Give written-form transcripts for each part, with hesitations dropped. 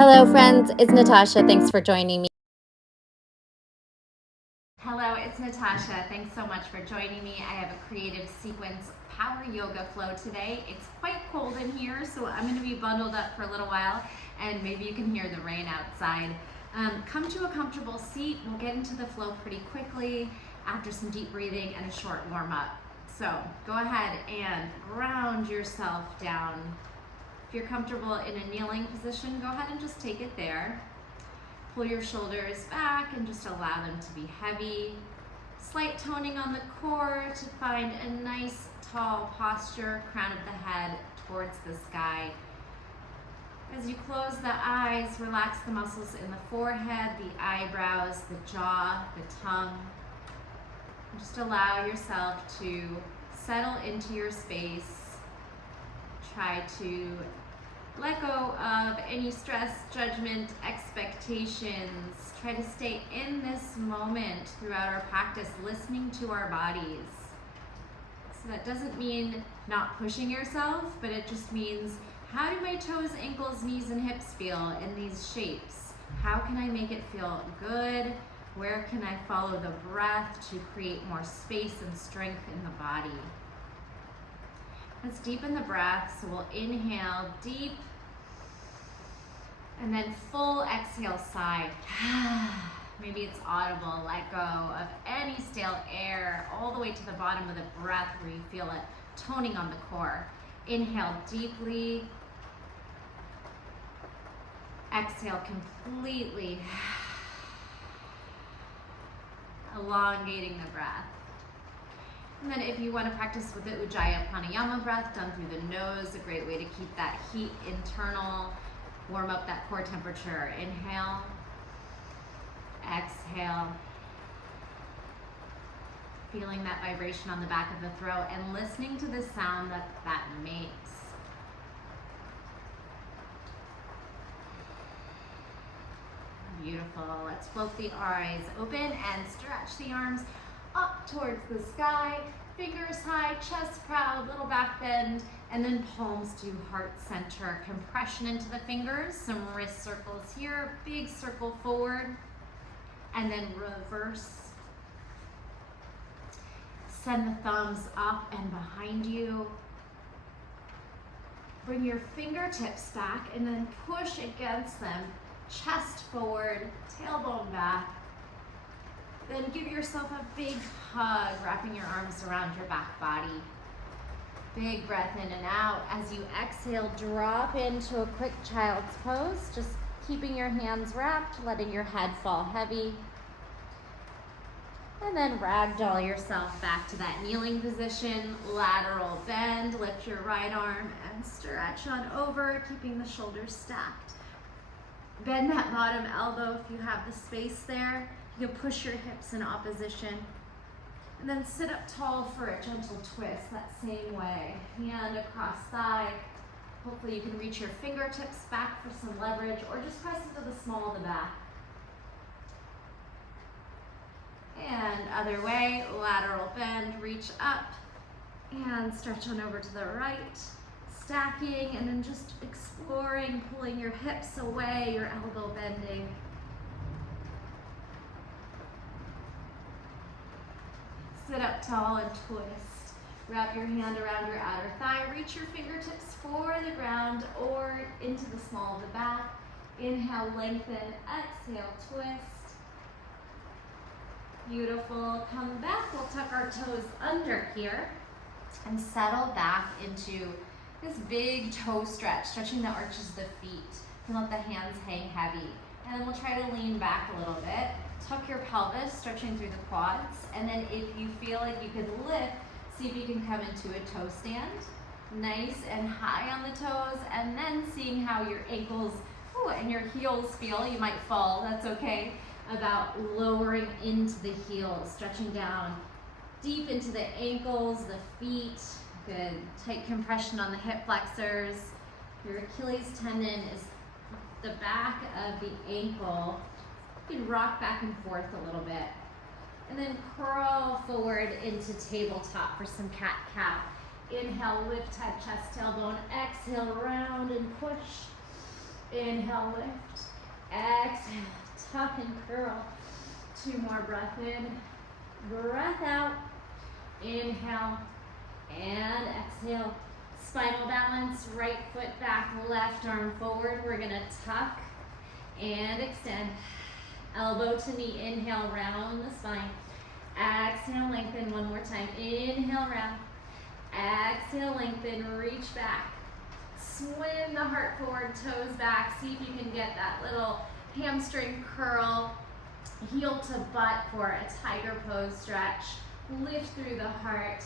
Hello, friends. It's Natasha. Thanks for joining me. Hello, it's Natasha. Thanks so much for joining me. I have a creative sequence power yoga flow today. It's quite cold in here, so I'm going to be bundled up for a little while, and maybe you can hear the rain outside. Come to a comfortable seat. We'll get into the flow pretty quickly after some deep breathing and a short warm up. So go ahead and ground yourself down. If you're comfortable in a kneeling position, go ahead and just take it there. Pull your shoulders back and just allow them to be heavy. Slight toning on the core to find a nice tall posture, crown of the head towards the sky. As you close the eyes, relax the muscles in the forehead, the eyebrows, the jaw, the tongue. Just allow yourself to settle into your space. Try to let go of any stress, judgment, expectations. Try to stay in this moment throughout our practice, listening to our bodies. So that doesn't mean not pushing yourself, but it just means, how do my toes, ankles, knees, and hips feel in these shapes? How can I make it feel good? Where can I follow the breath to create more space and strength in the body? Let's deepen the breath. So we'll inhale deep, and then full exhale, sigh. Maybe it's audible. Let go of any stale air all the way to the bottom of the breath where you feel it toning on the core. Inhale deeply. Exhale completely. Elongating the breath. And then if you want to practice with the Ujjayi Pranayama breath done through the nose, a great way to keep that heat internal, warm up that core temperature. Inhale, exhale. Feeling that vibration on the back of the throat and listening to the sound that that makes. Beautiful. Let's float the eyes open and stretch the arms up towards the sky. Fingers high, chest proud, little back bend, and then palms to heart center. Compression into the fingers, some wrist circles here, big circle forward, and then reverse. Send the thumbs up and behind you. Bring your fingertips back and then push against them. Chest forward, tailbone back. Then give yourself a big hug, wrapping your arms around your back body. Big breath in and out. As you exhale, drop into a quick child's pose, just keeping your hands wrapped, letting your head fall heavy. And then ragdoll yourself back to that kneeling position, lateral bend. Lift your right arm and stretch on over, keeping the shoulders stacked. Bend that bottom elbow if you have the space there. You can push your hips in opposition. And then sit up tall for a gentle twist, that same way. Hand across thigh. Hopefully you can reach your fingertips back for some leverage, or just press into the small of the back. And other way, lateral bend, reach up and stretch on over to the right. Stacking and then just exploring, pulling your hips away, your elbow bending. Sit up tall and twist. Wrap your hand around your outer thigh. Reach your fingertips for the ground or into the small of the back. Inhale, lengthen. Exhale, twist. Beautiful. Come back. We'll tuck our toes under here and settle back into this big toe stretch, stretching the arches of the feet. And let the hands hang heavy. And then we'll try to lean back a little bit. Tuck your pelvis, stretching through the quads. And then if you feel like you could lift, see if you can come into a toe stand. Nice and high on the toes. And then seeing how your ankles and your heels feel. You might fall, that's okay. About lowering into the heels, stretching down deep into the ankles, the feet. Good. Tight compression on the hip flexors. Your Achilles tendon is the back of the ankle. You can rock back and forth a little bit. And then crawl forward into tabletop for some cat-cow. Inhale, lift, tight chest, tailbone. Exhale, round and push. Inhale, lift. Exhale, tuck and curl. 2 more, breath in, breath out. Inhale and exhale. Spinal balance, right foot back, left arm forward. We're gonna tuck and extend. Elbow to knee, inhale, round the spine. Exhale, lengthen one more time. Inhale, round. Exhale, lengthen, reach back. Swim the heart forward, toes back. See if you can get that little hamstring curl, heel to butt for a tiger pose stretch. Lift through the heart.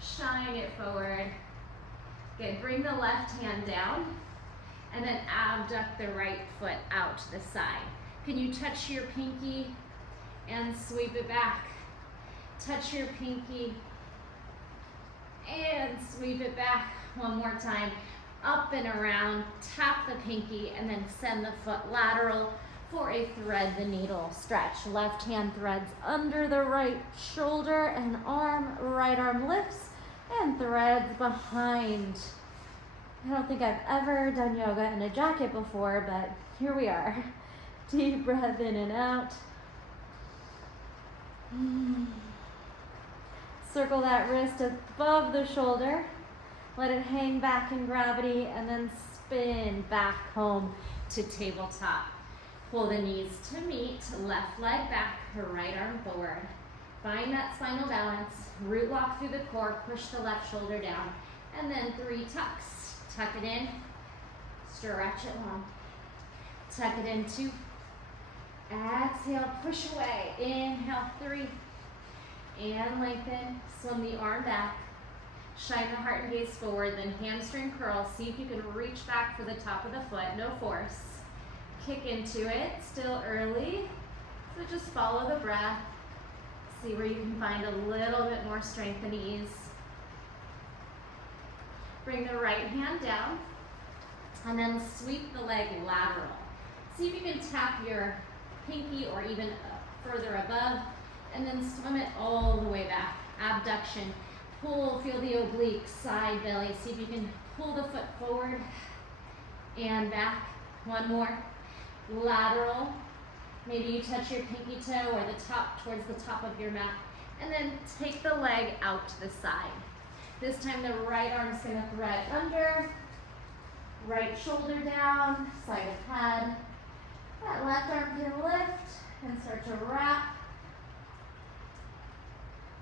Shine it forward. Good, bring the left hand down and then abduct the right foot out to the side. Can you touch your pinky and sweep it back? Touch your pinky and sweep it back. One more time. Up and around, tap the pinky, and then send the foot lateral for a thread the needle stretch. Left hand threads under the right shoulder and arm. Right arm lifts and threads behind. I don't think I've ever done yoga in a jacket before, but here we are. Deep breath in and out. Circle that wrist above the shoulder. Let it hang back in gravity and then spin back home to tabletop. Pull the knees to meet, left leg back, right arm forward. Find that spinal balance, root lock through the core, push the left shoulder down, and then 3 tucks. Tuck it in, stretch it long. Tuck it in 2. Exhale, push away. Inhale, 3. And lengthen, swim the arm back. Shine the heart and gaze forward, then hamstring curl. See if you can reach back for the top of the foot, no force. Kick into it, still early. So just follow the breath. See where you can find a little bit more strength and ease. Bring the right hand down and then sweep the leg lateral. See if you can tap your pinky or even further above and then swim it all the way back. Abduction. Pull, feel the oblique, side belly. See if you can pull the foot forward and back. One more. Lateral. Maybe you touch your pinky toe or the top towards the top of your mat. And then take the leg out to the side. This time the right arm's gonna thread under. Right shoulder down, side of head. That left arm can lift and start to wrap.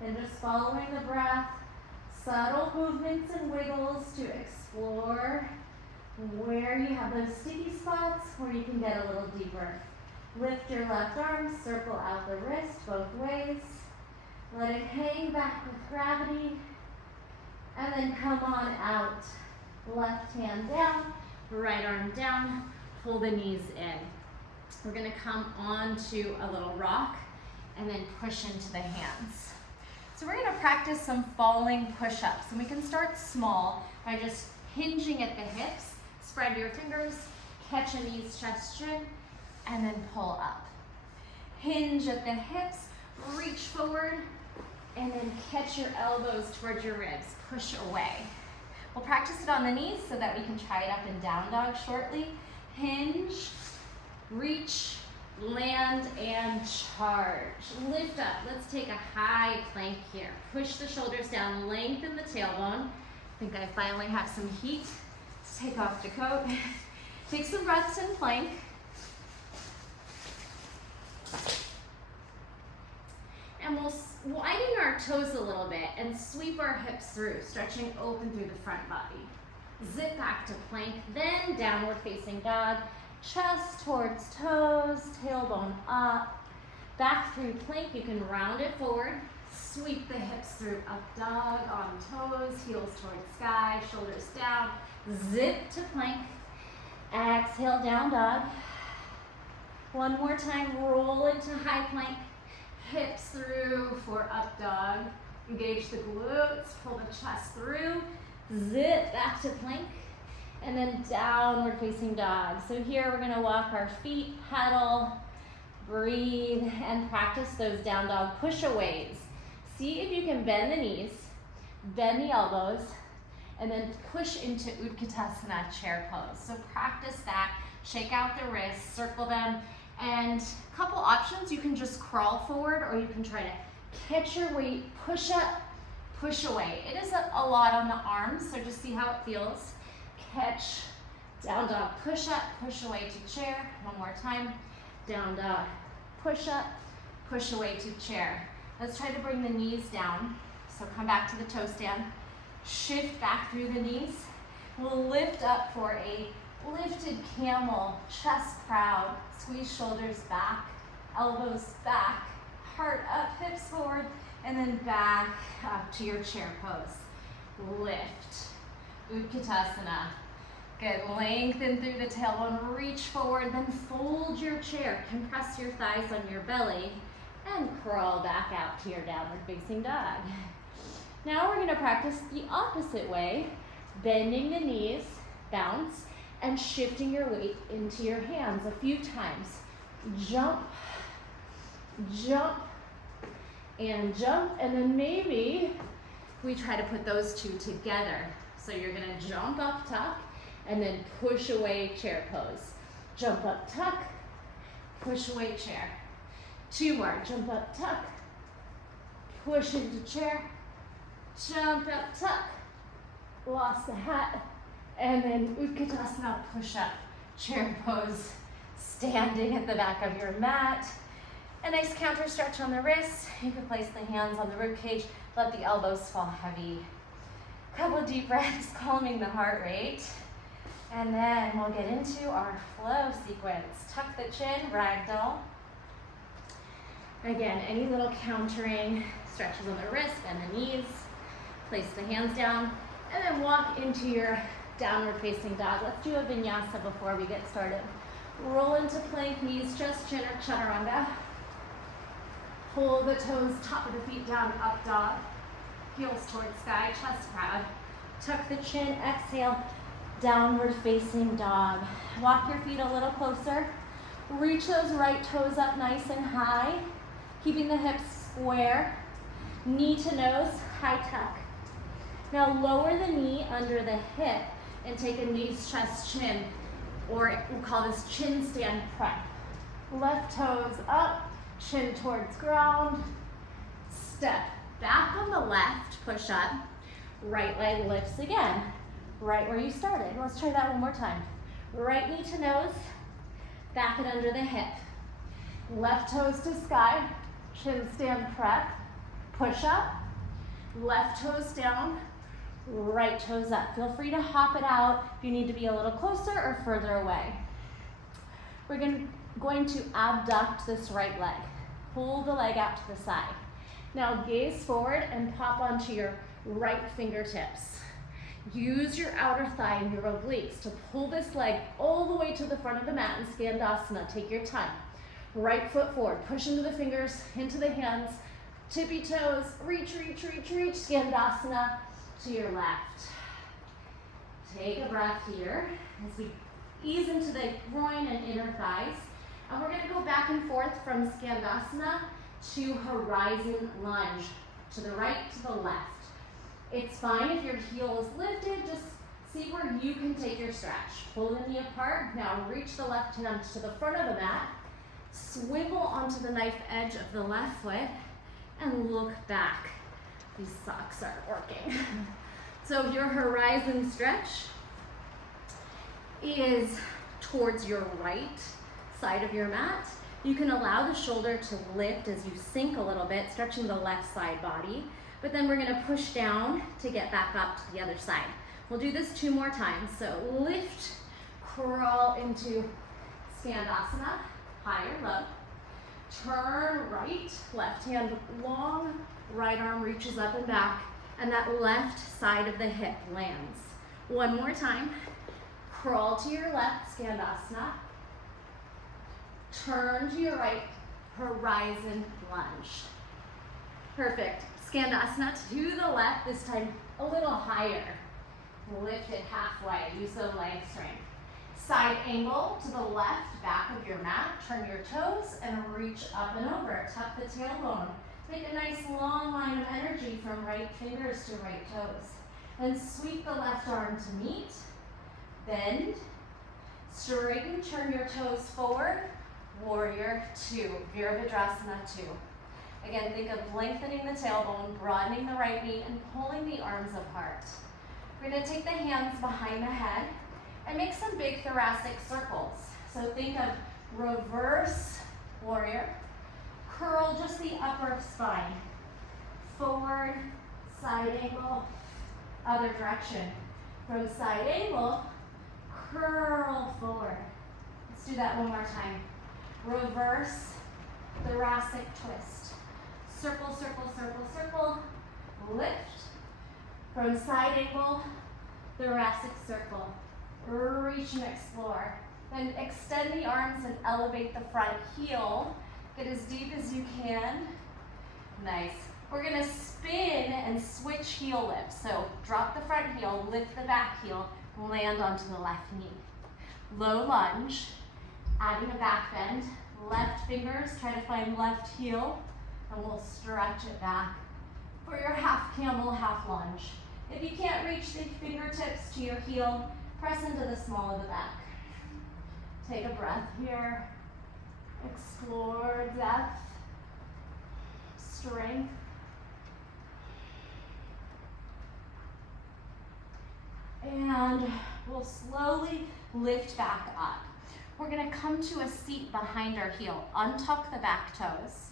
And just following the breath. Subtle movements and wiggles to explore where you have those sticky spots where you can get a little deeper. Lift your left arm, circle out the wrist both ways. Let it hang back with gravity. And then come on out. Left hand down, right arm down, pull the knees in. We're gonna come onto a little rock and then push into the hands. So we're gonna practice some falling push-ups, and we can start small by just hinging at the hips. Spread your fingers, catch a knees, chest, chin, and then pull up. Hinge at the hips, reach forward, and then catch your elbows towards your ribs. Push away. We'll practice it on the knees so that we can try it up in down dog shortly. Hinge, reach, land, and charge. Lift up. Let's take a high plank here. Push the shoulders down, lengthen the tailbone. I think I finally have some heat. Let's take off the coat. Take some breaths in plank. And we'll widen our toes a little bit and sweep our hips through, stretching open through the front body. Zip back to plank, then downward facing dog. Chest towards toes, tailbone up. Back through plank, you can round it forward. Sweep the hips through up dog, on toes, heels towards sky, shoulders down. Zip to plank. Exhale, down dog. One more time, roll into high plank. Hips through for up dog. Engage the glutes, pull the chest through. Zip back to plank. And then downward facing dog. So here we're gonna walk our feet, pedal, breathe, and practice those down dog push-aways. See if you can bend the knees, bend the elbows, and then push into Utkatasana, chair pose. So practice that, shake out the wrists, circle them, and a couple options, you can just crawl forward or you can try to catch your weight, push up, push away. It is a lot on the arms, so just see how it feels. Catch, down dog, push up, push away to chair. One more time, down dog, push up, push away to chair. Let's try to bring the knees down. So come back to the toe stand, shift back through the knees. We'll lift up for a lifted camel, chest proud, squeeze shoulders back, elbows back, heart up, hips forward, and then back up to your chair pose. Lift, Utkatasana. Good, lengthen through the tailbone, reach forward, then fold your chair, compress your thighs on your belly, and crawl back out to your downward facing dog. Now we're gonna practice the opposite way, bending the knees, bounce, and shifting your weight into your hands a few times. Jump, jump, and jump, and then maybe we try to put those two together. So you're gonna jump up, tuck, and then push away, chair pose. Jump up, tuck, push away, chair. Two more, jump up, tuck, push into chair, jump up, tuck, lost the hat, and then Utkatasana, push up, chair pose, standing at the back of your mat. A nice counter stretch on the wrists. You can place the hands on the rib cage, let the elbows fall heavy. Couple of deep breaths, calming the heart rate. And then we'll get into our flow sequence. Tuck the chin, ragdoll. Again, any little countering stretches on the wrist and the knees. Place the hands down, and then walk into your downward facing dog. Let's do a vinyasa before we get started. Roll into plank, knees, chest, chin, or chaturanga. Pull the toes, top of the feet down, up dog. Heels towards sky, chest proud. Tuck the chin, exhale, downward facing dog. Walk your feet a little closer. Reach those right toes up nice and high, keeping the hips square. Knee to nose, high tuck. Now lower the knee under the hip and take a knees, chest, chin, or we'll call this chin stand prep. Left toes up, chin towards ground. Step back on the left, push up. Right leg lifts again, right where you started. Let's try that one more time. Right knee to nose, back it under the hip. Left toes to sky, chin stand prep, push up. Left toes down, right toes up. Feel free to hop it out if you need to be a little closer or further away. We're going to abduct this right leg. Pull the leg out to the side. Now gaze forward and pop onto your right fingertips. Use your outer thigh and your obliques to pull this leg all the way to the front of the mat in Skandasana. Take your time. Right foot forward, push into the fingers, into the hands, tippy toes, reach, reach, reach, reach, Skandasana to your left. Take a breath here as we ease into the groin and inner thighs. And we're gonna go back and forth from Skandasana to horizon lunge, to the right, to the left. It's fine if your heel is lifted, just see where you can take your stretch. Pull the knee apart, now reach the left hand to the front of the mat, swivel onto the knife edge of the left foot, and look back. These socks aren't working. So your horizon stretch is towards your right side of your mat. You can allow the shoulder to lift as you sink a little bit, stretching the left side body, but then we're gonna push down to get back up to the other side. We'll do this 2 more times. So lift, crawl into Skandasana, high or low. Turn right, left hand long, right arm reaches up and back, and that left side of the hip lands. One more time. Crawl to your left, Skandasana. Turn to your right, horizon lunge. Perfect. Skandasana to the left, this time a little higher. Lift it halfway, use the leg strength. Side angle to the left, back of your mat. Turn your toes and reach up and over. Tuck the tailbone. Make a nice long line of energy from right fingers to right toes. Then sweep the left arm to meet. Bend. Straighten, turn your toes forward. Warrior two, Virabhadrasana two. Again, think of lengthening the tailbone, broadening the right knee, and pulling the arms apart. We're gonna take the hands behind the head and make some big thoracic circles. So think of reverse warrior, curl just the upper spine, forward, side angle, other direction. From side angle, curl forward. Let's do that one more time. Reverse thoracic twist. Circle, circle, circle, circle, lift. From side angle, thoracic circle. Reach and explore. Then extend the arms and elevate the front heel. Get as deep as you can. Nice. We're gonna spin and switch heel lift. So drop the front heel, lift the back heel, land onto the left knee. Low lunge, adding a back bend. Left fingers, try to find left heel, and we'll stretch it back for your half camel, half lunge. If you can't reach the fingertips to your heel, press into the small of the back. Take a breath here. Explore depth, strength. And we'll slowly lift back up. We're gonna come to a seat behind our heel. Untuck the back toes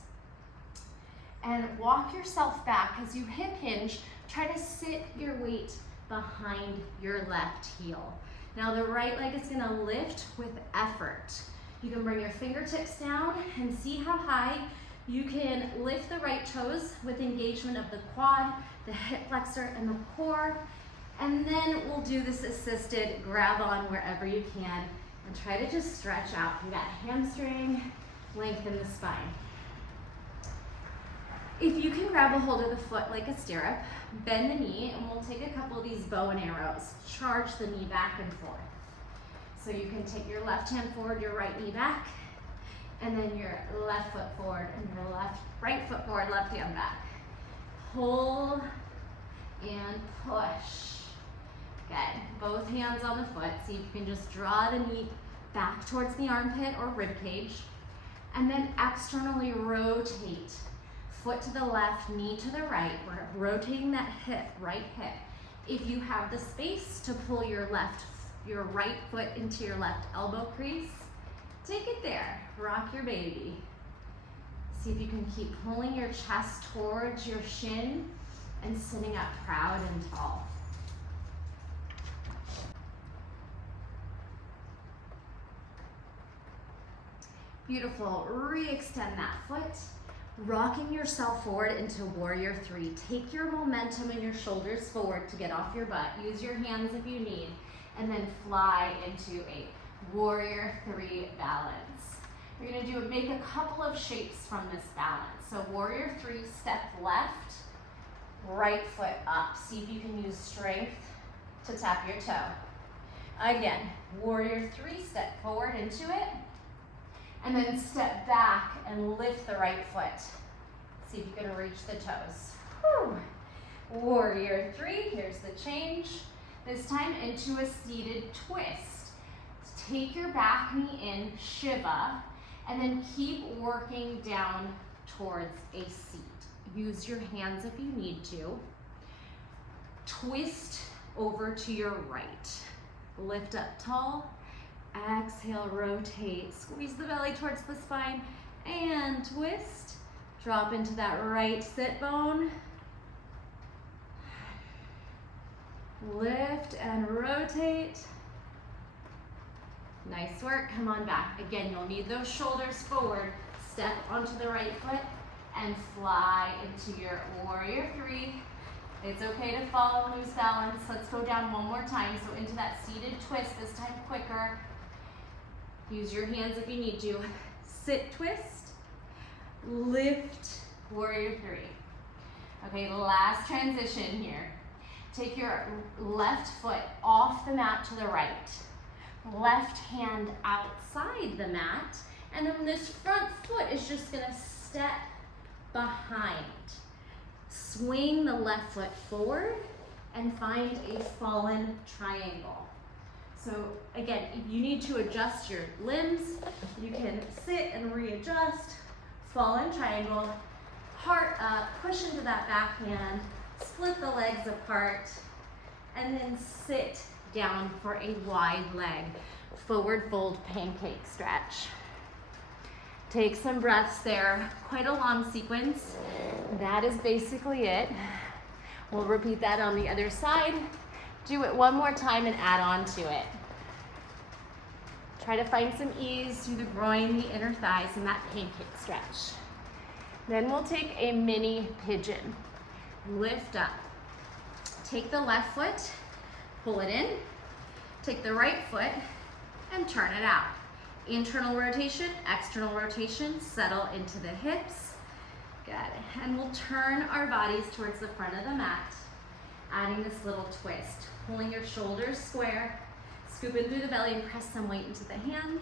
and walk yourself back. As you hip hinge, try to sit your weight behind your left heel. Now the right leg is gonna lift with effort. You can bring your fingertips down and see how high you can lift the right toes with engagement of the quad, the hip flexor, and the core. And then we'll do this assisted grab on wherever you can and try to just stretch out through that hamstring, lengthen the spine. If you can grab a hold of the foot like a stirrup, bend the knee, and we'll take a couple of these bow and arrows. Charge the knee back and forth. So you can take your left hand forward, your right knee back, and then your left foot forward, and your right foot forward, left hand back. Pull and push. Good. Both hands on the foot. See if you can just draw the knee back towards the armpit or rib cage. And then externally rotate. Foot to the left, knee to the right. We're rotating that hip, right hip. If you have the space to pull your right foot into your left elbow crease, take it there. Rock your baby. See if you can keep pulling your chest towards your shin and sitting up proud and tall. Beautiful. Re-extend that foot. Rocking yourself forward into warrior three. Take your momentum and your shoulders forward to get off your butt. Use your hands if you need. And then fly into a warrior three balance. You're gonna make a couple of shapes from this balance. So warrior three, step left, right foot up. See if you can use strength to tap your toe. Again, warrior three, step forward into it. And then step back and lift the right foot. See if you can reach the toes. Whew. Warrior three, here's the change. This time into a seated twist. Take your back knee in, Shiva, and then keep working down towards a seat. Use your hands if you need to. Twist over to your right. Lift up tall. Exhale, rotate, squeeze the belly towards the spine, and twist. Drop into that right sit bone. Lift and rotate. Nice work, come on back. Again, you'll need those shoulders forward. Step onto the right foot and fly into your warrior three. It's okay to fall and lose balance. Let's go down one more time. So into that seated twist, this time quicker. Use your hands if you need to. Sit twist, lift, warrior three. Okay, last transition here. Take your left foot off the mat to the right. Left hand outside the mat. And then this front foot is just gonna step behind. Swing the left foot forward and find a fallen triangle. So again, if you need to adjust your limbs, you can sit and readjust, fallen triangle, heart up, push into that backhand, split the legs apart, and then sit down for a wide leg, forward fold pancake stretch. Take some breaths there, quite a long sequence. That is basically it. We'll repeat that on the other side. Do it one more time and add on to it. Try to find some ease through the groin, the inner thighs, and that pancake stretch. Then we'll take a mini pigeon. Lift up. Take the left foot, pull it in. Take the right foot and turn it out. Internal rotation, external rotation, settle into the hips. Good. And we'll turn our bodies towards the front of the mat, adding this little twist. Pulling your shoulders square, scoop in through the belly and press some weight into the hands.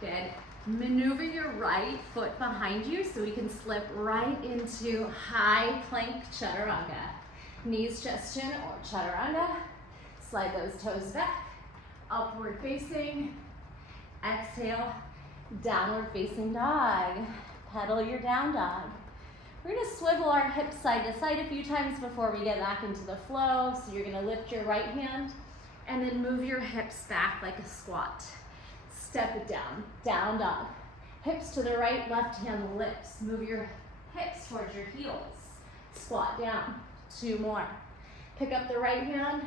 Good. Maneuver your right foot behind you so we can slip right into high plank chaturanga. Knees, chest, chin, or chaturanga. Slide those toes back, upward facing. Exhale, downward facing dog. Pedal your down dog. We're gonna swivel our hips side to side a few times before we get back into the flow. So you're gonna lift your right hand and then move your hips back like a squat. Step it down, down dog. Hips to the right, left hand lifts. Move your hips towards your heels. Squat down, 2 more. Pick up the right hand,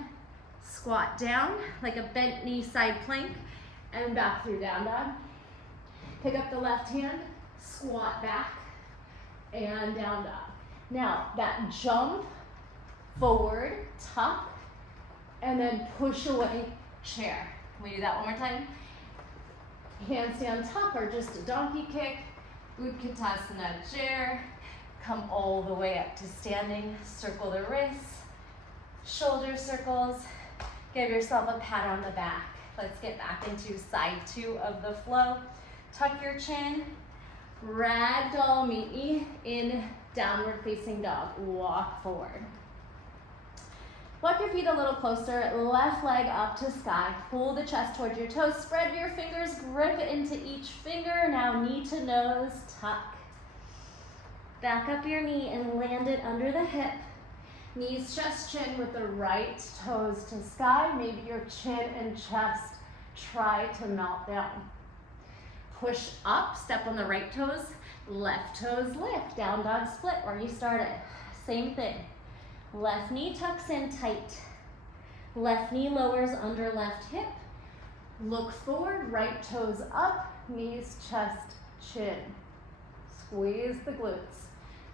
squat down like a bent knee side plank, and back through down dog. Pick up the left hand, squat back, and down dog. Now, that jump, forward, tuck, and then push away, chair. Can we do that one more time? Handstand tuck or just a donkey kick, Utkatasana chair. Come all the way up to standing, circle the wrists, shoulder circles. Give yourself a pat on the back. Let's get back into side 2 of the flow. Tuck your chin, ragdoll meet me in downward facing dog. Walk forward. Walk your feet a little closer, left leg up to sky. Pull the chest towards your toes, spread your fingers, grip into each finger. Now knee to nose, tuck. Back up your knee and land it under the hip. Knees, chest, chin with the right toes to sky. Maybe your chin and chest try to melt down. Push up, step on the right toes, left toes lift, down dog split where you started. Same thing. Left knee tucks in tight. Left knee lowers under left hip. Look forward, right toes up, knees, chest, chin. Squeeze the glutes.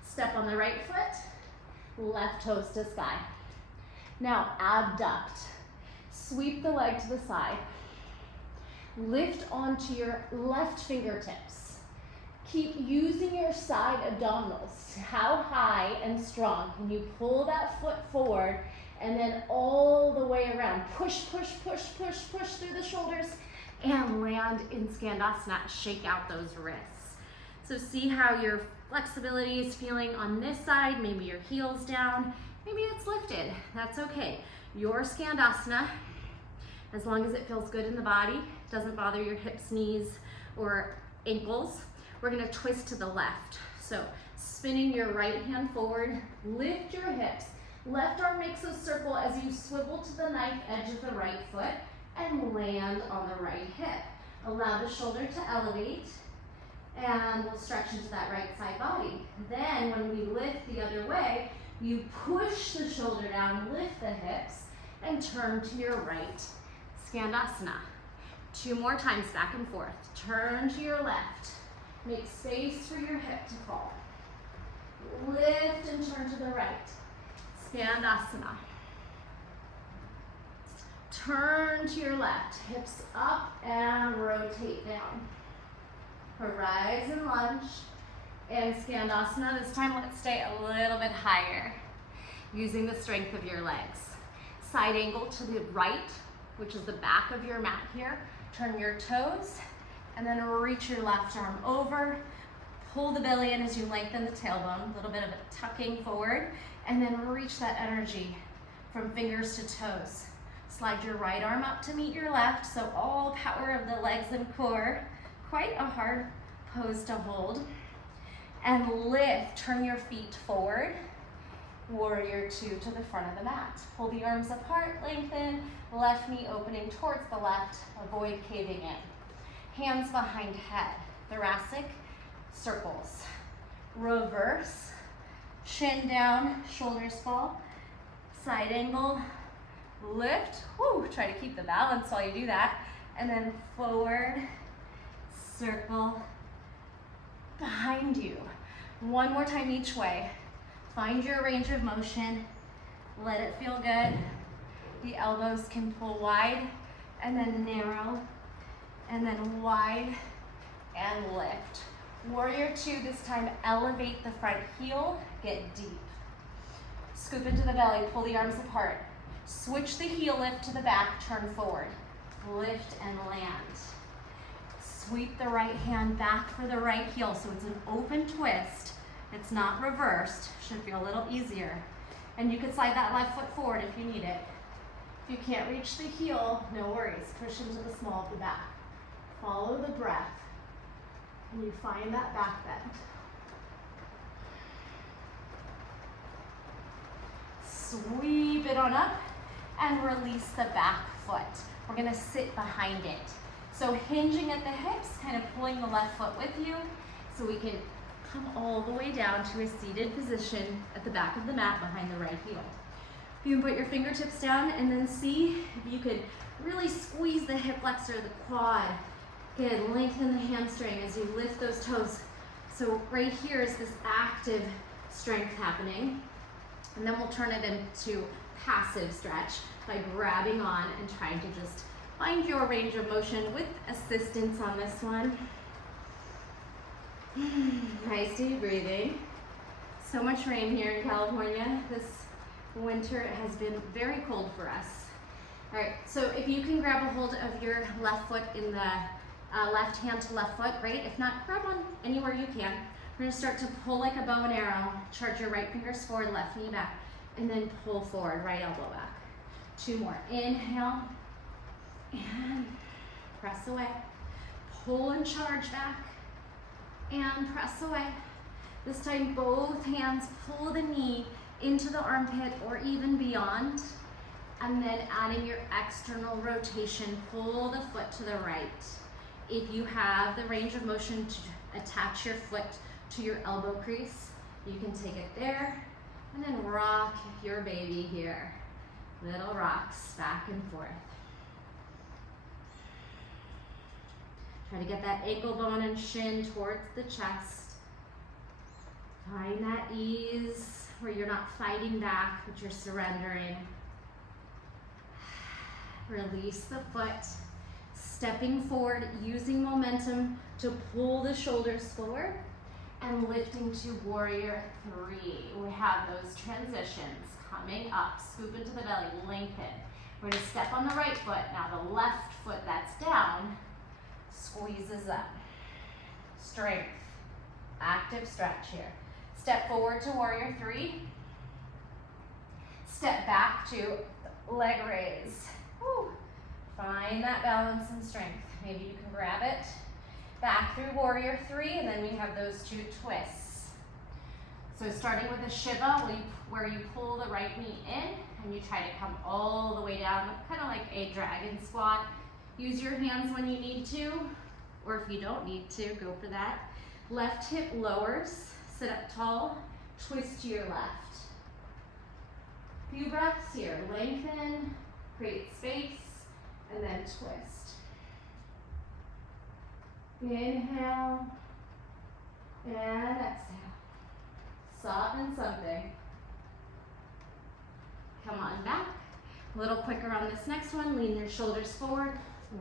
Step on the right foot, left toes to sky. Now abduct. Sweep the leg to the side. Lift onto your left fingertips. Keep using your side abdominals. How high and strong can you pull that foot forward and then all the way around? Push, push, push, push, push through the shoulders and land in Skandasana. Shake out those wrists. So see how your flexibility is feeling on this side. Maybe your heel's down. Maybe it's lifted. That's okay. Your Skandasana, as long as it feels good in the body, doesn't bother your hips, knees, or ankles. We're gonna twist to the left. So spinning your right hand forward, lift your hips. Left arm makes a circle as you swivel to the knife edge of the right foot and land on the right hip. Allow the shoulder to elevate and we'll stretch into that right side body. Then when we lift the other way, you push the shoulder down, lift the hips, and turn to your right. Skandasana. 2 more times back and forth. Turn to your left. Make space for your hip to fall. Lift and turn to the right. Skandasana. Turn to your left. Hips up and rotate down. Horizon lunge. And Skandasana. This time let's stay a little bit higher using the strength of your legs. Side angle to the right, which is the back of your mat here. Turn your toes and then reach your left arm over. Pull the belly in as you lengthen the tailbone, a little bit of a tucking forward, and then reach that energy from fingers to toes. Slide your right arm up to meet your left, so all power of the legs and core. Quite a hard pose to hold. And lift, turn your feet forward. Warrior two to the front of the mat. Pull the arms apart, lengthen, left knee opening towards the left, avoid caving in. Hands behind head, thoracic circles. Reverse, chin down, shoulders fall, side angle, lift. Woo, try to keep the balance while you do that. And then forward, circle, behind you. One more time each way. Find your range of motion. Let it feel good. The elbows can pull wide and then narrow and then wide and lift. Warrior two, this time elevate the front heel, get deep. Scoop into the belly, pull the arms apart. Switch the heel lift to the back, turn forward. Lift and land. Sweep the right hand back for the right heel, so it's an open twist. It's not reversed, should feel a little easier. And you can slide that left foot forward if you need it. If you can't reach the heel, no worries. Push into the small of the back. Follow the breath, and you find that back bend. Sweep it on up, and release the back foot. We're gonna sit behind it. So hinging at the hips, kind of pulling the left foot with you, so we can come all the way down to a seated position at the back of the mat behind the right heel. You can put your fingertips down and then see if you could really squeeze the hip flexor, the quad. Again, lengthen the hamstring as you lift those toes. So right here is this active strength happening. And then we'll turn it into passive stretch by grabbing on and trying to just find your range of motion with assistance on this one. Nice deep breathing. So much rain here in California. This winter has been very cold for us. All right, so if you can grab a hold of your left foot in the left hand to left foot, great. If not, grab one anywhere you can. We're gonna start to pull like a bow and arrow. Charge your right fingers forward, left knee back, and then pull forward, right elbow back. Two more. Inhale, and press away. Pull and charge back, and press away. This time, both hands pull the knee into the armpit or even beyond. And then adding your external rotation, pull the foot to the right. If you have the range of motion to attach your foot to your elbow crease, you can take it there and then rock your baby here. Little rocks back and forth. Try to get that ankle bone and shin towards the chest. Find that ease where you're not fighting back, but you're surrendering. Release the foot, stepping forward, using momentum to pull the shoulders forward and lifting to warrior three. We have those transitions coming up. Scoop into the belly, lengthen. We're gonna step on the right foot. Now the left foot that's down squeezes up. Strength, active stretch here. Step forward to warrior three. Step back to leg raise. Woo. Find that balance and strength. Maybe you can grab it. Back through warrior three, and then we have those two twists. So starting with a Shiva, where you pull the right knee in, and you try to come all the way down, kind of like a dragon squat. Use your hands when you need to, or if you don't need to, go for that. Left hip lowers, sit up tall, twist to your left. Few breaths here, lengthen, create space, and then twist. Inhale, and exhale. Soften something. Come on back. A little quicker on this next one. Lean your shoulders forward.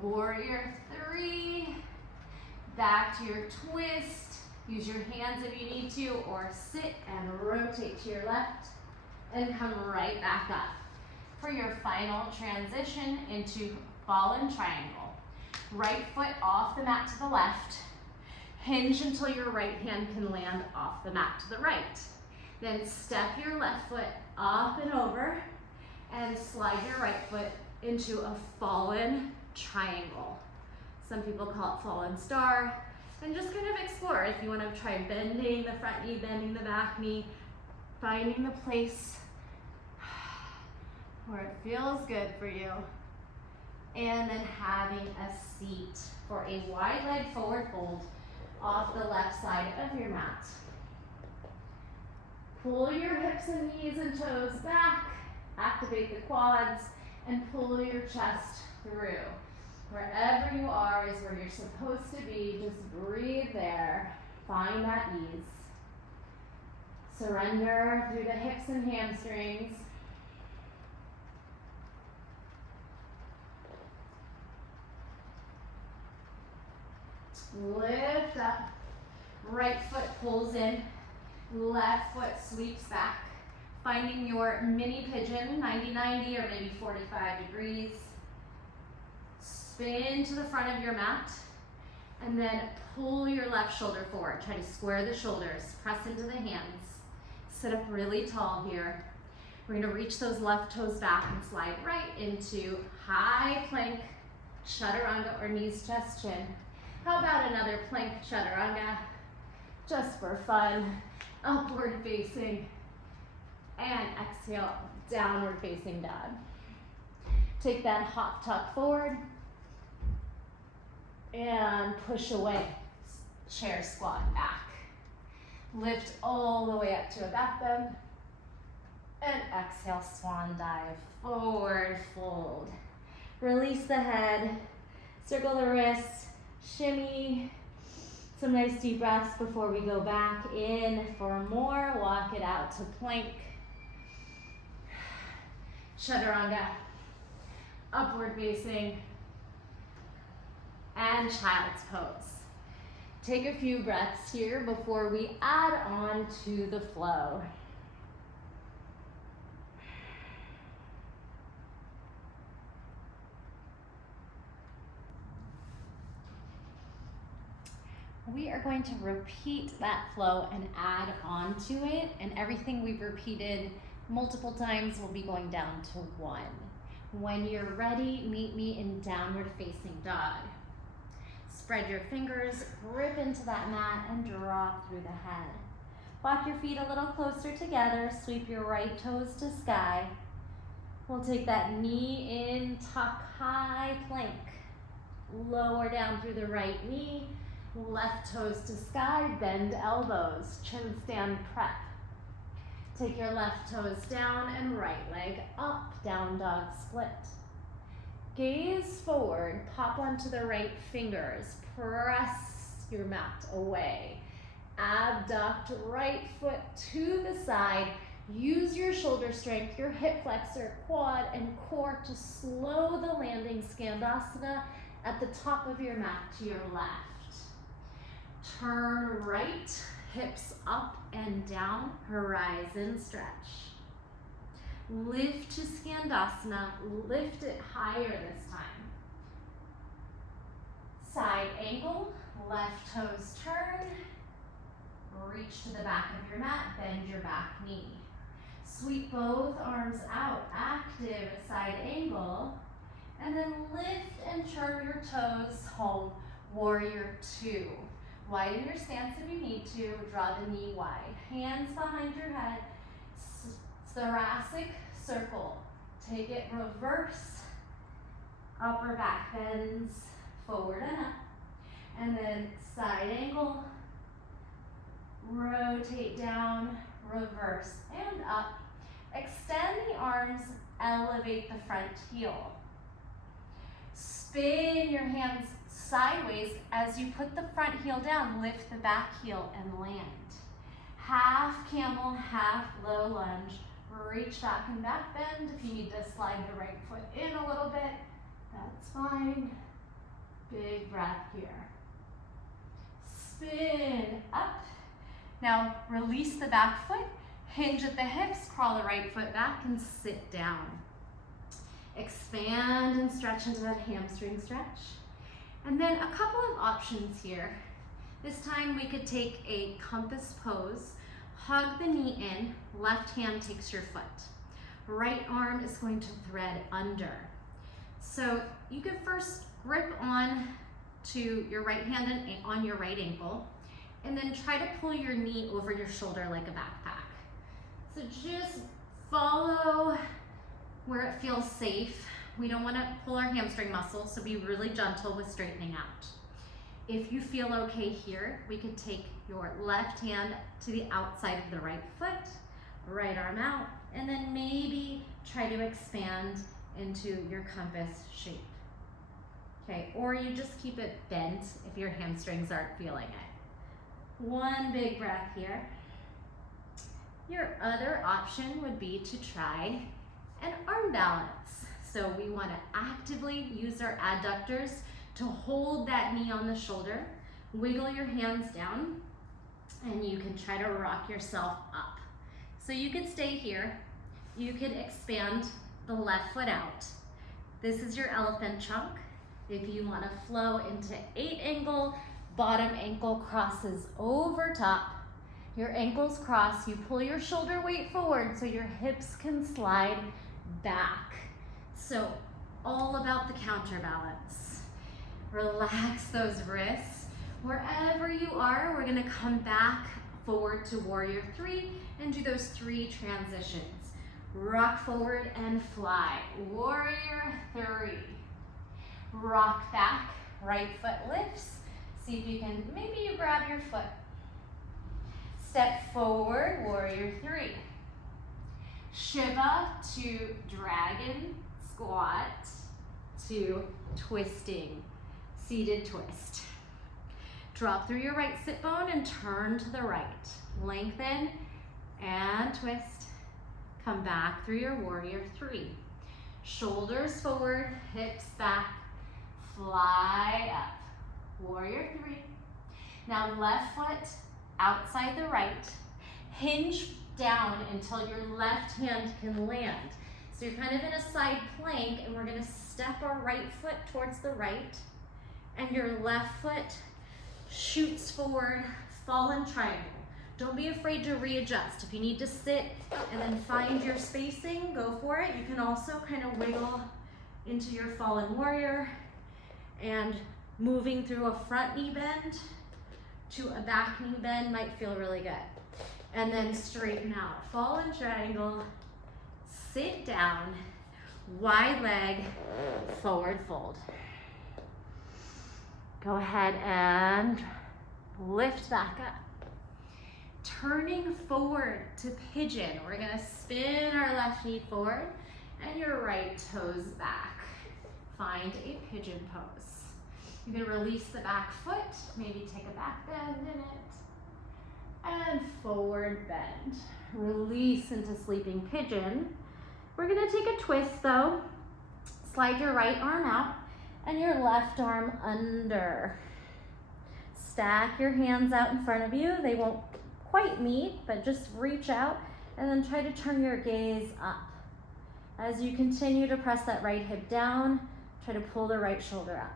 Warrior three. Back to your twist. Use your hands if you need to, or sit and rotate to your left. And come right back up for your final transition into fallen triangle. Right foot off the mat to the left. Hinge until your right hand can land off the mat to the right. Then step your left foot up and over and slide your right foot into a fallen triangle. Some people call it fallen star. And just kind of explore if you want to try bending the front knee, bending the back knee, finding the place where it feels good for you. And then having a seat for a wide leg forward fold off the left side of your mat. Pull your hips and knees and toes back, activate the quads, and pull your chest through. Wherever you are is where you're supposed to be. Just breathe there. Find that ease. Surrender through the hips and hamstrings. Lift up. Right foot pulls in. Left foot sweeps back. Finding your mini pigeon, 90-90 or maybe 45 degrees. Spin to the front of your mat. And then pull your left shoulder forward. Try to square the shoulders. Press into the hands. Sit up really tall here. We're going to reach those left toes back and slide right into high plank, chaturanga or knees, chest, chin. How about another plank chaturanga? Just for fun. Upward facing. And exhale, downward facing dog. Take that hop tuck forward. And push away. Chair squat back. Lift all the way up to a back bend. And exhale, swan dive. Forward fold. Release the head. Circle the wrists. Shimmy. Some nice deep breaths before we go back in for more. Walk it out to plank. Chaturanga. Upward facing. And child's pose. Take a few breaths here before we add on to the flow. We are going to repeat that flow and add on to it, and everything we've repeated multiple times will be going down to 1. When you're ready, meet me in downward facing dog. Spread your fingers, grip into that mat, and drop through the head. Walk your feet a little closer together, sweep your right toes to sky. We'll take that knee in, tuck high plank. Lower down through the right knee, left toes to sky, bend elbows, chin stand prep. Take your left toes down and right leg up, down dog split. Gaze forward, pop onto the right fingers, press your mat away. Abduct right foot to the side. Use your shoulder strength, your hip flexor, quad, and core to slow the landing, Skandasana, at the top of your mat to your left. Turn right, hips up and down, horizon stretch. Lift to Skandasana, lift it higher this time. Side angle, left toes turn, reach to the back of your mat, bend your back knee. Sweep both arms out, active side angle, and then lift and turn your toes home, warrior 2. Widen your stance if you need to, draw the knee wide. Hands behind your head, thoracic circle. Take it reverse, upper back bends, forward and up. And then side angle, rotate down, reverse and up. Extend the arms, elevate the front heel. Spin your hands sideways as you put the front heel down, lift the back heel and land. Half camel, half low lunge. Reach back and back bend. If you need to slide the right foot in a little bit, that's fine. Big breath here. Spin up. Now release the back foot, hinge at the hips, crawl the right foot back and sit down. Expand and stretch into that hamstring stretch. And then a couple of options here. This time we could take a compass pose, hug the knee in, left hand takes your foot. right arm is going to thread under. So you can first grip on to your right hand and on your right ankle, and then try to pull your knee over your shoulder like a backpack. So just follow where it feels safe. We don't want to pull our hamstring muscles, so be really gentle with straightening out. If you feel okay here, we could take your left hand to the outside of the right foot, right arm out, and then maybe try to expand into your compass shape. Okay, or you just keep it bent if your hamstrings aren't feeling it. One big breath here. Your other option would be to try an arm balance. So we want to actively use our adductors to hold that knee on the shoulder. Wiggle your hands down, and you can try to rock yourself up. So you could stay here. You could expand the left foot out. This is your elephant trunk. If you want to flow into 8 angle, bottom ankle crosses over top. Your ankles cross, you pull your shoulder weight forward so your hips can slide back. So all about the counterbalance. Relax those wrists. Wherever you are, we're gonna come back forward to warrior 3 and do those 3 transitions. Rock forward and fly. Warrior 3. Rock back, right foot lifts. See if you can, maybe you grab your foot. Step forward, warrior 3. Shiva to dragon, squat to twisting, seated twist. Drop through your right sit bone and turn to the right. Lengthen and twist. Come back through your warrior 3. Shoulders forward, hips back, fly up. Warrior 3. Now left foot outside the right. Hinge down until your left hand can land. So you're kind of in a side plank, and we're gonna step our right foot towards the right, and your left foot shoots forward, fallen triangle. Don't be afraid to readjust. If you need to sit and then find your spacing, go for it. You can also kind of wiggle into your fallen warrior, and moving through a front knee bend to a back knee bend might feel really good. And then straighten out, fallen triangle, sit down, wide leg, forward fold. Go ahead and lift back up. Turning forward to pigeon. We're gonna spin our left knee forward and your right toes back. Find a pigeon pose. You can release the back foot, maybe take a back bend in it, and forward bend. Release into sleeping pigeon. We're gonna take a twist though. Slide your right arm out and your left arm under. Stack your hands out in front of you. They won't quite meet, but just reach out and then try to turn your gaze up. As you continue to press that right hip down, try to pull the right shoulder up.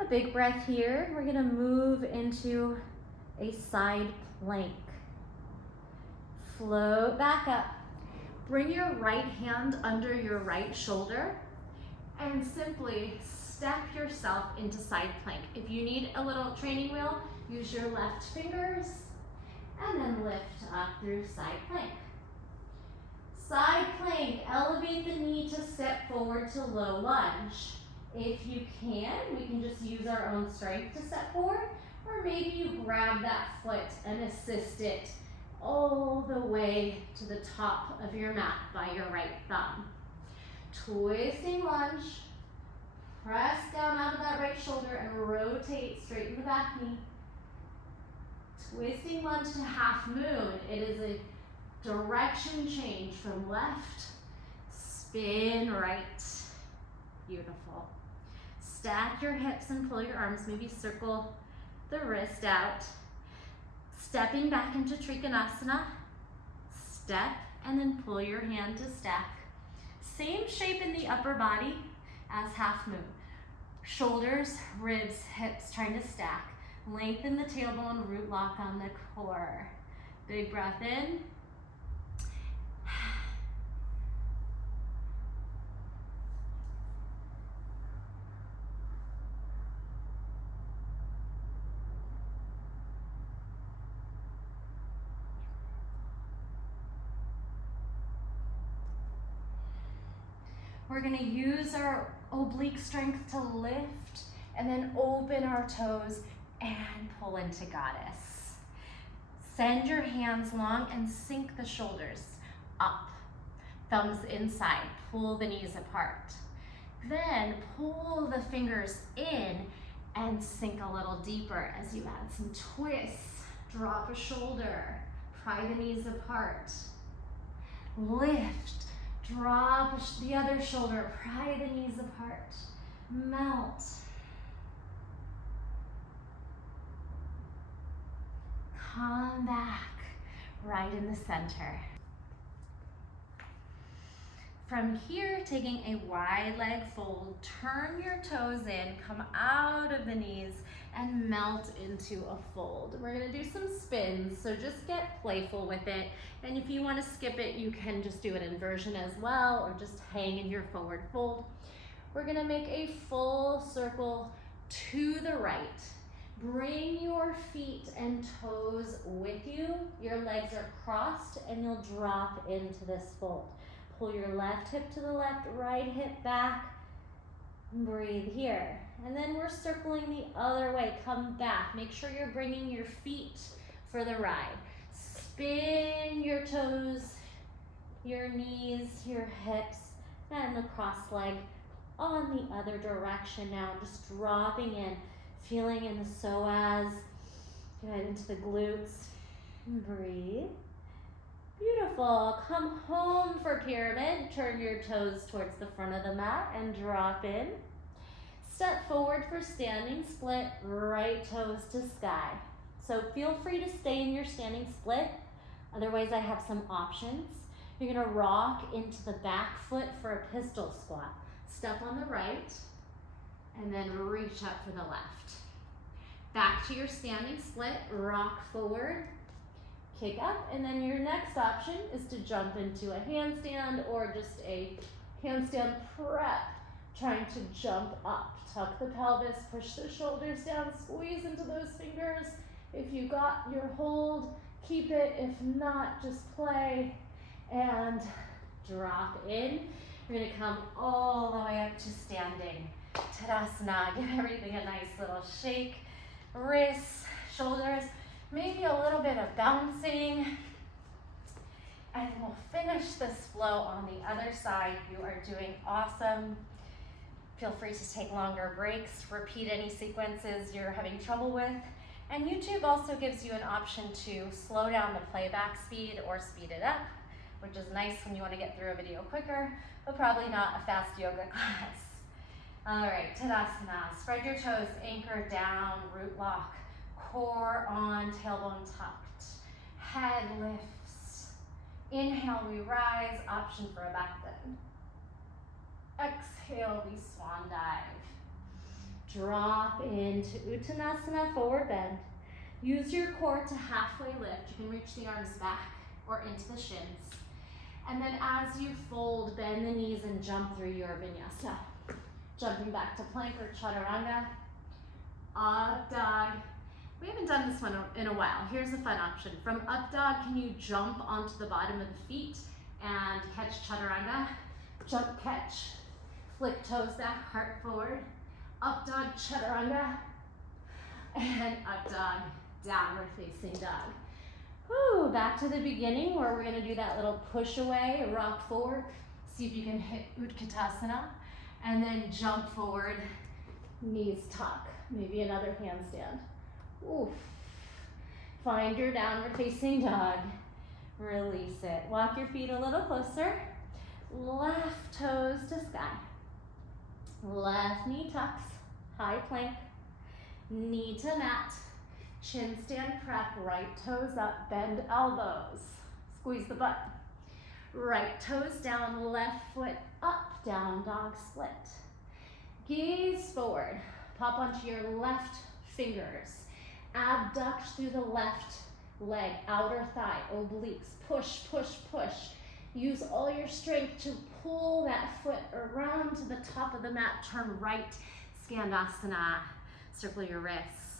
A big breath here. We're gonna move into a side plank. Float back up. Bring your right hand under your right shoulder and simply step yourself into side plank. If you need a little training wheel, use your left fingers and then lift up through side plank. Side plank, elevate the knee to step forward to low lunge. If you can, we can just use our own strength to step forward, or maybe you grab that foot and assist it all the way to the top of your mat by your right thumb. Twisting lunge, press down out of that right shoulder and rotate, straighten the back knee. Twisting lunge to half moon. It is a direction change from left, spin right. Beautiful. Stack your hips and pull your arms, maybe circle the wrist out. Stepping back into Trikonasana, step and then pull your hand to stack. Same shape in the upper body as half moon. Shoulders, ribs, hips trying to stack. Lengthen the tailbone, root lock on the core. Big breath in We're gonna use our oblique strength to lift and then open our toes and pull into goddess. Send your hands long and sink the shoulders up. Thumbs inside, pull the knees apart. Then pull the fingers in and sink a little deeper as you add some twists. Drop a shoulder, pry the knees apart. Lift, drop the other shoulder, pry the knees apart. Melt. Come back, right in the center. From here, taking a wide leg fold, turn your toes in, come out of the knees, and melt into a fold. We're gonna do some spins, so just get playful with it. And if you wanna skip it, you can just do an inversion as well, or just hang in your forward fold. We're gonna make a full circle to the right. Bring your feet and toes with you. Your legs are crossed, and you'll drop into this fold. Pull your left hip to the left, right hip back. Breathe here. And then we're circling the other way. Come back. Make sure you're bringing your feet for the ride. Spin your toes, your knees, your hips, and the cross leg on the other direction now. Just dropping in, feeling in the psoas, right into the glutes. Breathe. Beautiful. Come home for pyramid. Turn your toes towards the front of the mat and drop in. Step forward for standing split, right toes to sky. So feel free to stay in your standing split. Otherwise, I have some options. You're gonna rock into the back foot for a pistol squat. Step on the right and then reach up for the left. Back to your standing split, rock forward, kick up, and then your next option is to jump into a handstand or just a handstand prep, trying to jump up. Tuck the pelvis, push the shoulders down, squeeze into those fingers. If you got your hold, keep it. If not, just play and drop in. You're gonna come all the way up to standing. Tadasana, give everything a nice little shake. Wrists, shoulders, maybe a little bit of bouncing. And we'll finish this flow on the other side. You are doing awesome. Feel free to take longer breaks, repeat any sequences you're having trouble with. And YouTube also gives you an option to slow down the playback speed or speed it up, which is nice when you want to get through a video quicker, but probably not a fast yoga class. All right, Tadasana. Spread your toes, anchor down, root lock, core on, tailbone tucked. Head lifts. Inhale, we rise, option for a back bend. Exhale, we swan dive. Drop into Uttanasana, forward bend. Use your core to halfway lift. You can reach the arms back or into the shins. And then as you fold, bend the knees and jump through your vinyasa. Jumping back to plank or chaturanga. Up dog. We haven't done this one in a while. Here's a fun option. From up dog, can you jump onto the bottom of the feet and catch chaturanga? Jump, catch. Flick toes back, heart forward. Up dog, chaturanga. And up dog, downward facing dog. Woo, back to the beginning where we're gonna do that little push away, rock forward. See if you can hit Utkatasana. And then jump forward, knees tuck. Maybe another handstand. Oof. Find your downward facing dog. Release it. Walk your feet a little closer. Left toes to sky. Left knee tucks, high plank. Knee to mat. Chin stand prep, right toes up, bend elbows. Squeeze the butt. Right toes down, left foot up, down dog split. Gaze forward. Pop onto your left fingers. Abduct through the left leg, outer thigh, obliques. Push, push, push. Use all your strength to pull that foot around to the top of the mat. Turn right, Skandasana. Circle your wrists.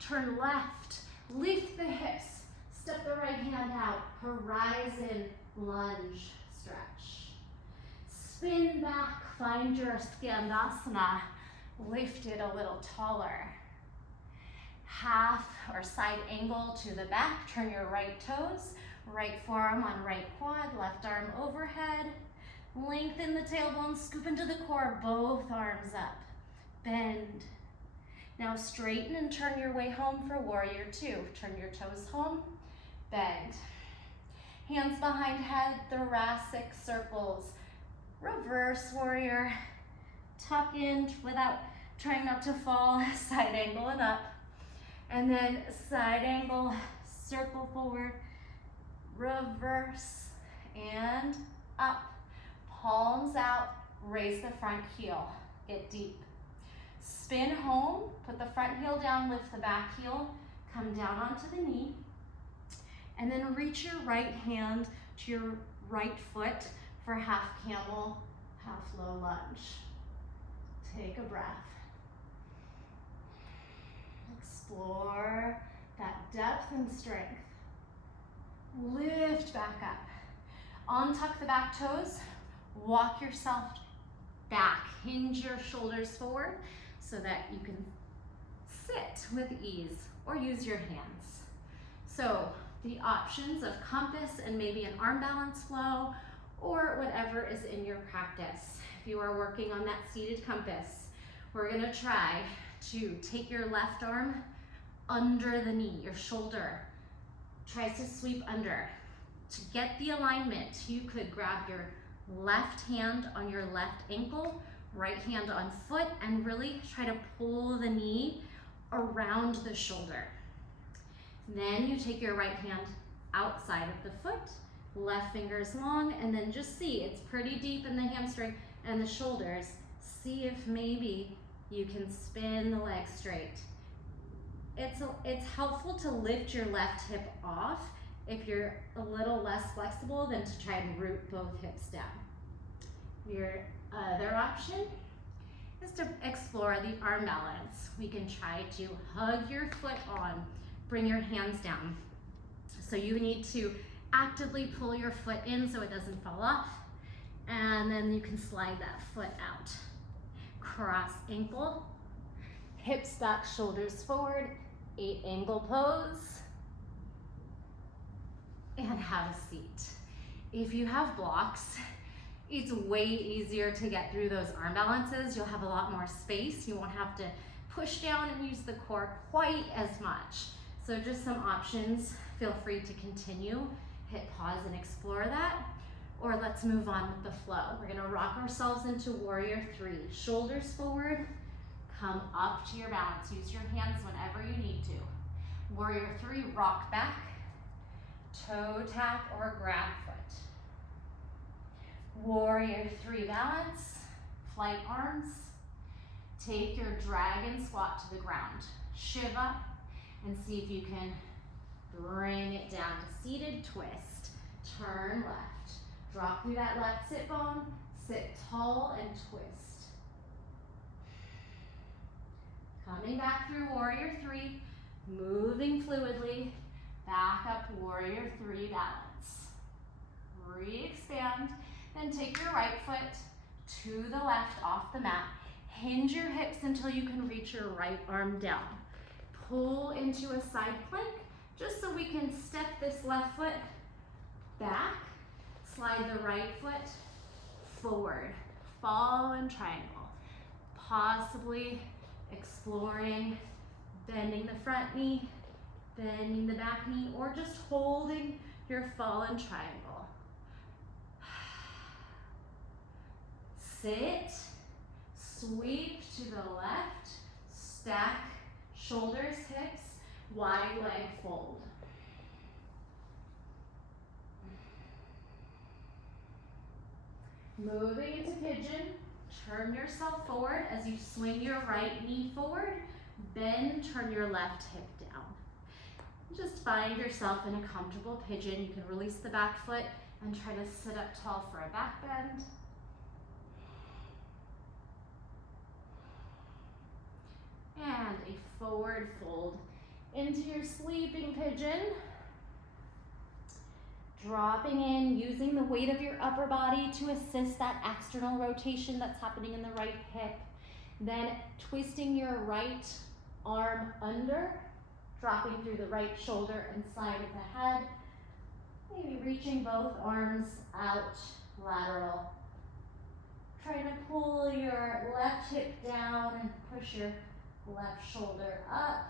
Turn left, lift the hips. Step the right hand out, horizon lunge stretch. spin back, find your Skandasana, lift it a little taller. Half or side angle to the back, turn your right toes, right forearm on right quad, left arm overhead. Lengthen the tailbone, scoop into the core, both arms up. Bend. Now straighten and turn your way home for warrior two. Turn your toes home, bend. Hands behind head, thoracic circles. Reverse warrior. Tuck in without trying not to fall, side angle and up. And then side angle, circle forward, reverse, and up. Palms out, raise the front heel, get deep. Spin home, put the front heel down, lift the back heel, come down onto the knee. And then reach your right hand to your right foot for half camel, half low lunge. Take a breath. Explore that depth and strength. Lift back up. Untuck the back toes. Walk yourself back. Hinge your shoulders forward so that you can sit with ease or use your hands. So the options of compass and maybe an arm balance flow or whatever is in your practice. If you are working on that seated compass, we're gonna try to take your left arm under the knee, your shoulder tries to sweep under. To get the alignment, you could grab your left hand on your left ankle, right hand on foot, and really try to pull the knee around the shoulder. Then you take your right hand outside of the foot, left fingers long, and then just see, it's pretty deep in the hamstring and the shoulders. See if maybe you can spin the leg straight. It's helpful to lift your left hip off if you're a little less flexible than to try and root both hips down. Your other option is to explore the arm balance. We can try to hug your foot on, bring your hands down. So you need to actively pull your foot in so it doesn't fall off, and then you can slide that foot out. Cross ankle, hips back, shoulders forward, 8 angle pose, and have a seat. If you have blocks, it's way easier to get through those arm balances. You'll have a lot more space. You won't have to push down and use the core quite as much. So just some options. Feel free to continue, hit pause and explore that. Or let's move on with the flow. We're gonna rock ourselves into warrior three. Shoulders forward, come up to your balance. Use your hands whenever you need to. Warrior three, rock back, toe tap or grab foot. Warrior three balance, flight arms. Take your dragon squat to the ground. Shiva, and see if you can bring it down to seated twist. Turn left. Drop through that left sit bone, sit tall and twist. Coming back through warrior three, moving fluidly, back up warrior three balance. Re-expand, then take your right foot to the left off the mat. Hinge your hips until you can reach your right arm down. Pull into a side plank, just so we can step this left foot back. Slide the right foot forward, fallen triangle. Possibly exploring bending the front knee, bending the back knee, or just holding your fallen triangle. Sit, sweep to the left, stack shoulders, hips, wide leg fold. Moving into pigeon, turn yourself forward as you swing your right knee forward, bend, turn your left hip down. Just find yourself in a comfortable pigeon. You can release the back foot and try to sit up tall for a back bend. And a forward fold into your sleeping pigeon. Dropping in, using the weight of your upper body to assist that external rotation that's happening in the right hip. Then twisting your right arm under, dropping through the right shoulder and side of the head. Maybe reaching both arms out, lateral. Try to pull your left hip down and push your left shoulder up.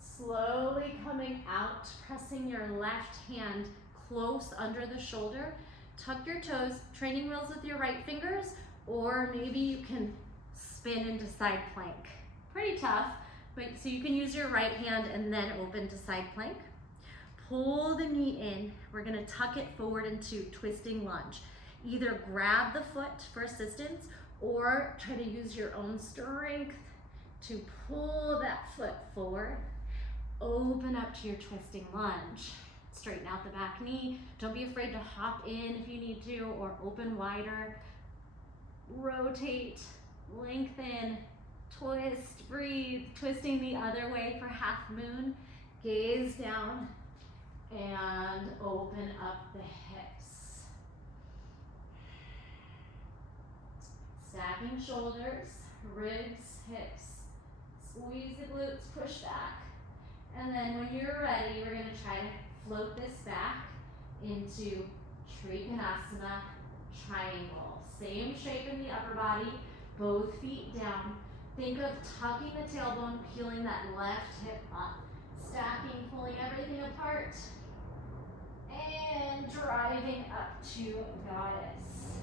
Slowly coming out, pressing your left hand close under the shoulder. Tuck your toes, training wheels with your right fingers, or maybe you can spin into side plank. Pretty tough, but so you can use your right hand and then open to side plank. Pull the knee in. We're gonna tuck it forward into twisting lunge. Either grab the foot for assistance or try to use your own strength to pull that foot forward. Open up to your twisting lunge. Straighten out the back knee. Don't be afraid to hop in if you need to, or open wider. Rotate, lengthen, twist, breathe. Twisting the other way for half moon. Gaze down and open up the hips. Stacking shoulders, ribs, hips. Squeeze the glutes, push back. And then when you're ready, we're gonna try to float this back into Trikonasana triangle. Same shape in the upper body, both feet down. Think of tucking the tailbone, peeling that left hip up. Stacking, pulling everything apart. And driving up to goddess.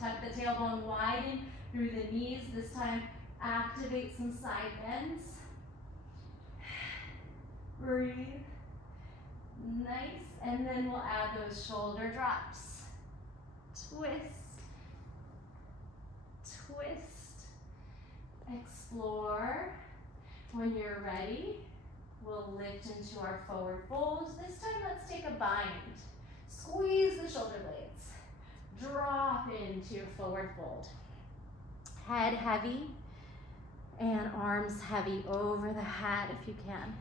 Tuck the tailbone, widen through the knees. This time, activate some side bends. Breathe. Nice. And then we'll add those shoulder drops. Twist. Twist. Explore. When you're ready, we'll lift into our forward folds. This time, let's take a bind. Squeeze the shoulder blades. Drop into your forward fold. Head heavy and arms heavy over the head if you can.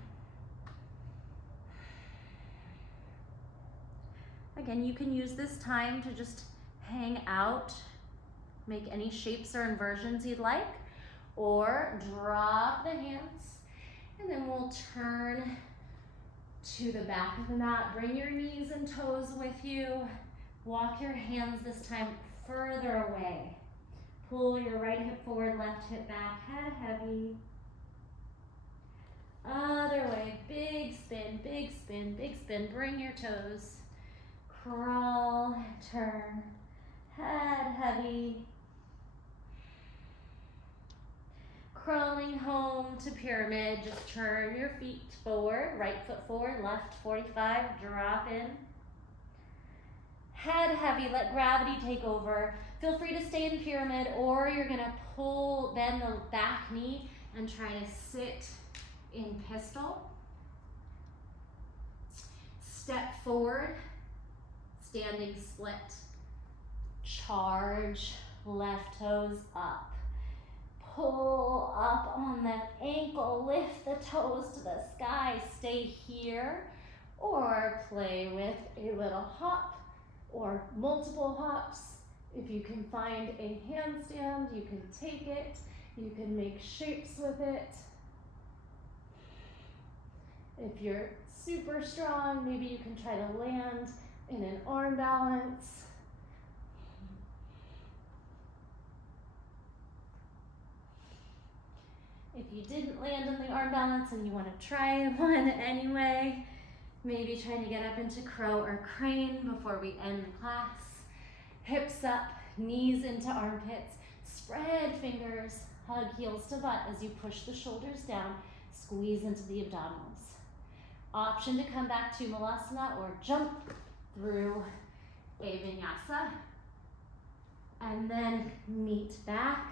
Again, you can use this time to just hang out, make any shapes or inversions you'd like, or drop the hands, and then we'll turn to the back of the mat. Bring your knees and toes with you. Walk your hands this time further away. Pull your right hip forward, left hip back, head heavy. Other way, big spin, big spin, big spin. Bring your toes. Crawl, turn, head heavy. Crawling home to pyramid, just turn your feet forward, right foot forward, left 45, drop in. Head heavy, let gravity take over. Feel free to stay in pyramid, or you're gonna bend the back knee and try to sit in pistol. Step forward. Standing split. Charge, left toes up. Pull up on that ankle, lift the toes to the sky. Stay here, or play with a little hop or multiple hops. If you can find a handstand, you can take it. You can make shapes with it. If you're super strong, maybe you can try to land in an arm balance. If you didn't land in the arm balance and you want to try one anyway, maybe trying to get up into crow or crane before we end the class. Hips up, knees into armpits, spread fingers, hug heels to butt as you push the shoulders down, squeeze into the abdominals. Option to come back to Malasana or jump through a vinyasa, and then meet back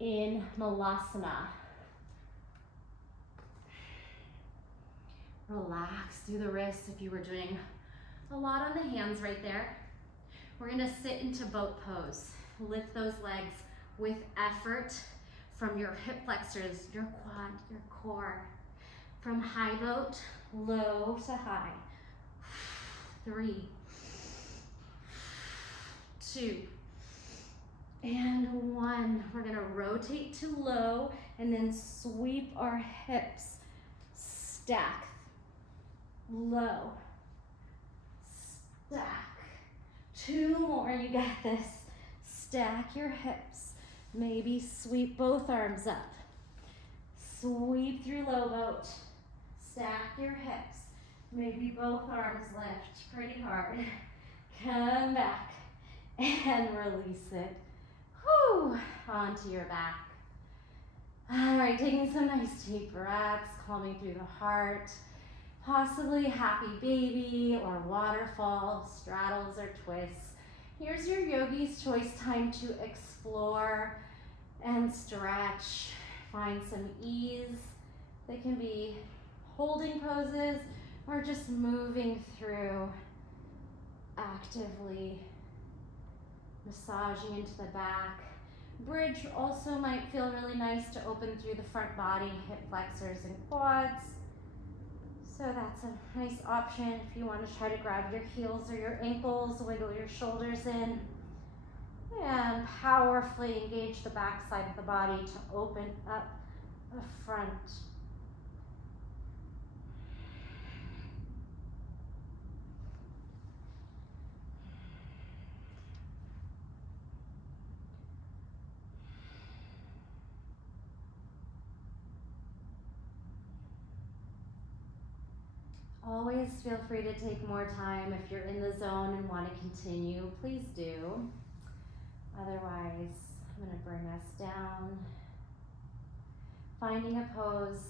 in Malasana. Relax through the wrists if you were doing a lot on the hands right there. We're gonna sit into boat pose. Lift those legs with effort from your hip flexors, your quad, your core. From high boat, low to high. 3, 2, and 1. We're gonna rotate to low and then sweep our hips. Stack, low, stack. 2 more, you got this. Stack your hips. Maybe sweep both arms up. Sweep through low boat. Stack your hips. Maybe both arms lift pretty hard. Come back and release it. Whew, onto your back. All right, taking some nice deep breaths, calming through the heart. Possibly happy baby or waterfall, straddles or twists. Here's your yogi's choice time to explore and stretch. Find some ease. They can be holding poses or just moving through, actively massaging into the back. Bridge also might feel really nice to open through the front body, hip flexors and quads. So that's a nice option if you want to try to grab your heels or your ankles, wiggle your shoulders in, and powerfully engage the back side of the body to open up the front. Always feel free to take more time. If you're in the zone and want to continue, please do. Otherwise, I'm going to bring us down. Finding a pose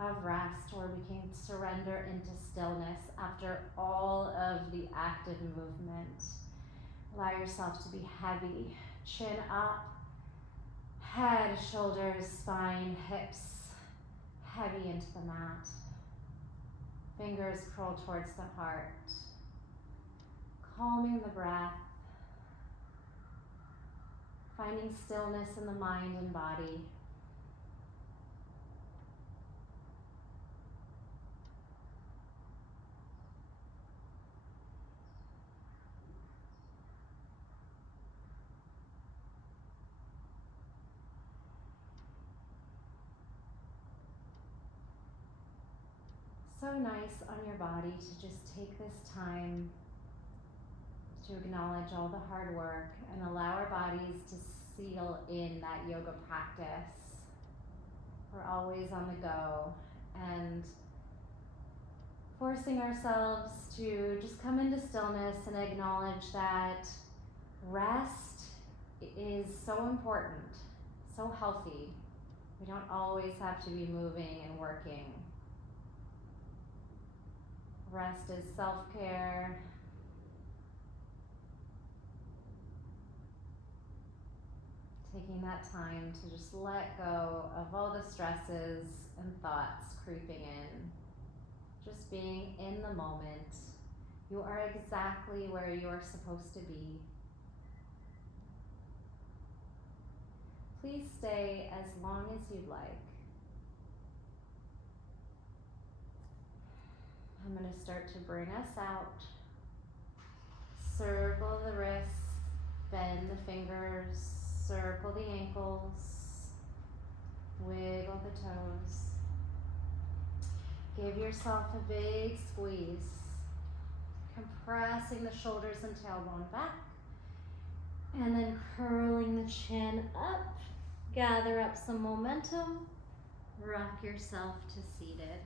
of rest where we can surrender into stillness after all of the active movement. Allow yourself to be heavy. Chin up, head, shoulders, spine, hips, heavy into the mat. Fingers curl towards the heart. Calming the breath. Finding stillness in the mind and body. So nice on your body to just take this time to acknowledge all the hard work and allow our bodies to seal in that yoga practice. We're always on the go and forcing ourselves to just come into stillness and acknowledge that rest is so important, so healthy. We don't always have to be moving and working. Rest is self-care. Taking that time to just let go of all the stresses and thoughts creeping in. Just being in the moment. You are exactly where you are supposed to be. Please stay as long as you'd like. I'm going to start to bring us out. Circle the wrists, bend the fingers, circle the ankles, wiggle the toes. Give yourself a big squeeze, compressing the shoulders and tailbone back, and then curling the chin up. Gather up some momentum, rock yourself to seated.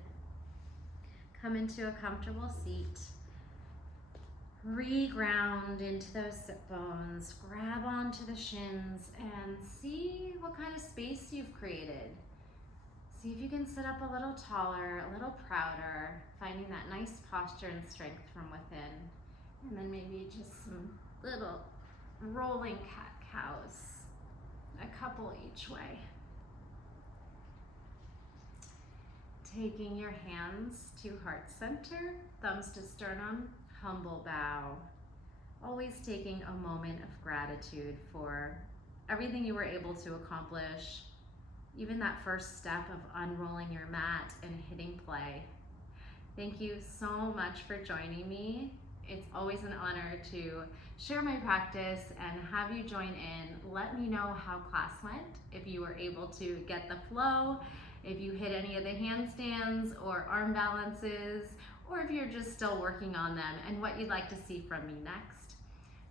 Come into a comfortable seat. Reground into those sit bones. Grab onto the shins and see what kind of space you've created. See if you can sit up a little taller, a little prouder, finding that nice posture and strength from within. And then maybe just some little rolling cat-cows, a couple each way. Taking your hands to heart center, thumbs to sternum, humble bow. Always taking a moment of gratitude for everything you were able to accomplish, even that first step of unrolling your mat and hitting play. Thank you so much for joining me. It's always an honor to share my practice and have you join in. Let me know how class went, if you were able to get the flow, if you hit any of the handstands or arm balances, or if you're just still working on them, and what you'd like to see from me next.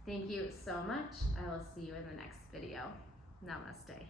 Thank you so much. I will see you in the next video. Namaste.